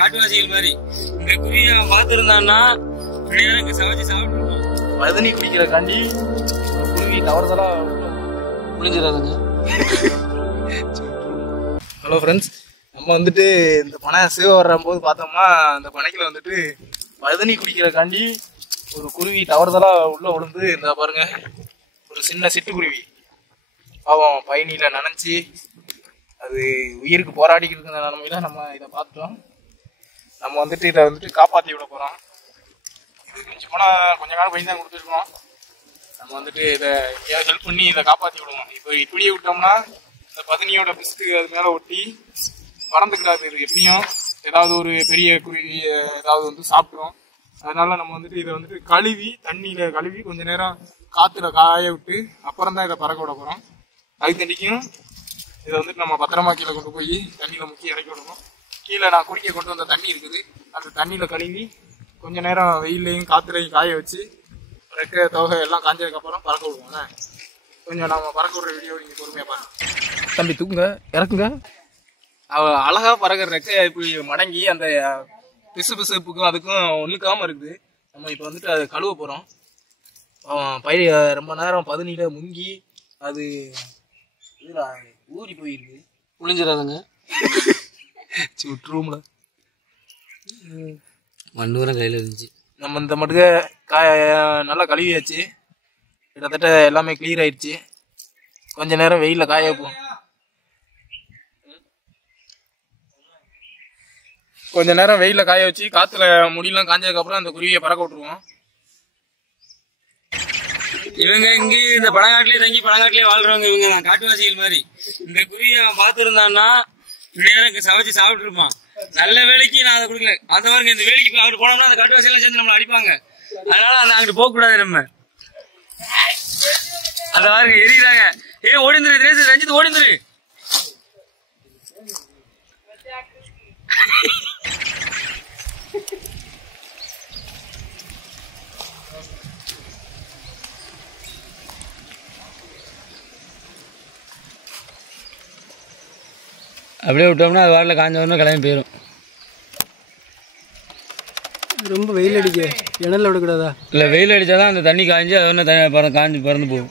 காட்டுவாசிகள் மாதிரி இந்த குருவியை பார்த்துருந்தான்னா சமைச்சு சாப்பிட்டுருவோம். மருதனி குடிக்கிற காண்டி குருவி தவறுதலா புரிஞ்சிடாதுங்க. ஹலோ ஃப்ரெண்ட்ஸ், நம்ம வந்துட்டு இந்த பனை சேவை வரும்போது பார்த்தோம்னா அந்த பனைக்குள்ள வந்துட்டு மருதனி குடிக்கிற காண்டி ஒரு குருவி தவறுதலா உள்ள விழுந்து இந்த பாருங்க, ஒரு சின்ன சிட்டுக்குருவி பாவம் பயணியில நனைஞ்சி அது உயிருக்கு போராடிக்கிட்டு இருந்த நிலைமையில நம்ம இதை பார்த்துட்டோம். நம்ம வந்துட்டு இதை வந்துட்டு காப்பாற்றி விட போகிறோம். இது கொஞ்சம் போனால் கொஞ்ச காலம் பண்ணி தான் கொடுத்துருக்கோம். நம்ம வந்துட்டு இதை எப்படியாவது ஹெல்ப் பண்ணி இதை காப்பாற்றி விடுவோம். இப்போ இப்படியே விட்டோம்னா இந்த பதனியோட பிஸ்கு அது மேலே ஒட்டி பறந்துக்கிடாது. இது எப்படியும் ஏதாவது ஒரு பெரிய குருவி ஏதாவது வந்து சாப்பிட்றோம். அதனால நம்ம வந்துட்டு இதை வந்துட்டு கழுவி தண்ணியில் கழுவி கொஞ்சம் நேரம் காற்றுல காய விட்டு அப்புறம் தான் இதை பறக்க விட போகிறோம். அதுக்கு தண்டிக்கும் இதை வந்துட்டு நம்ம பத்திரமா கீழே கொண்டு போய் தண்ணியில் முக்கி இறக்கி விடணும். கீழே நான் குடிக்க கொண்டு வந்த தண்ணி இருக்குது, அந்த தண்ணியில் கழுவி கொஞ்ச நேரம் வெயிலையும் காற்றுலையும் காய வச்சு ரெக்க தொகை எல்லாம் காஞ்சதுக்கப்புறம் பறக்க விடுவோங்க. கொஞ்சம் நம்ம பறக்க விடுற வீடியோ நீங்கள் பொறுமையாக பாருங்க. தம்பி தூக்குங்க, இறக்குங்க. அழகா பறக்கிற ரெக்க இப்படி மடங்கி அந்த பிசுப்புக்கும் அதுக்கும் ஒன்றுக்காமல் இருக்குது. நம்ம இப்போ வந்துட்டு அதை கழுவ போகிறோம். ரொம்ப நேரம் பதனியில் முங்கி அது இதில் ஊறி போயிருக்கு. புளிஞ்சிடாதுங்க. ரூம்ல மண்ணூரம் கையில் இருந்துச்சு. நம்ம இந்த மட்டுக்க நல்லா கழுவியாச்சு. கிட்டத்தட்ட எல்லாமே கிளியர் ஆயிடுச்சு. கொஞ்ச நேரம் வெயிலில் காய வைப்போம். கொஞ்ச நேரம் வெயிலில் காய வச்சு காற்றுல முடியெல்லாம் காஞ்சதுக்கப்புறம் அந்த குருவியை பறக்க விட்டுருவோம். இவங்க இங்கே இந்த பழங்காட்டிலே தங்கி பழங்காட்டிலே வாழ்றவங்க இவங்க தான் காட்டுவாசிகள் மாதிரி. இந்த குருவியை பார்த்துருந்தான்னா நேரம் சமைச்சு சாப்பிட்டு இருப்பான். நல்ல வேலைக்கு நான் அதை கொடுக்கல. அந்த மாதிரி இந்த வேலைக்கு அங்கிட்டு போனோம்னா அந்த காட்டுவாசியெல்லாம் சேர்ந்து நம்மளை அடிப்பாங்க. அதனால அந்த அங்கிட்டு போக கூடாது. நம்ம அந்த மாதிரி எரியுறாங்க. ஓடிந்துரு திரேசு, ரஞ்சித் ஓடிந்துரு. அப்படியே விட்டோம்னா அது வாட்டில் காஞ்ச உடனே கிளம்பி போயிடும். ரொம்ப வெயில் அடிக்க இடையில விடக்கூடாதா? இல்லை, வெயில் அடித்தாதான் அந்த தண்ணி காய்ஞ்சி அது ஒன்று காஞ்சி பறந்து போகும்.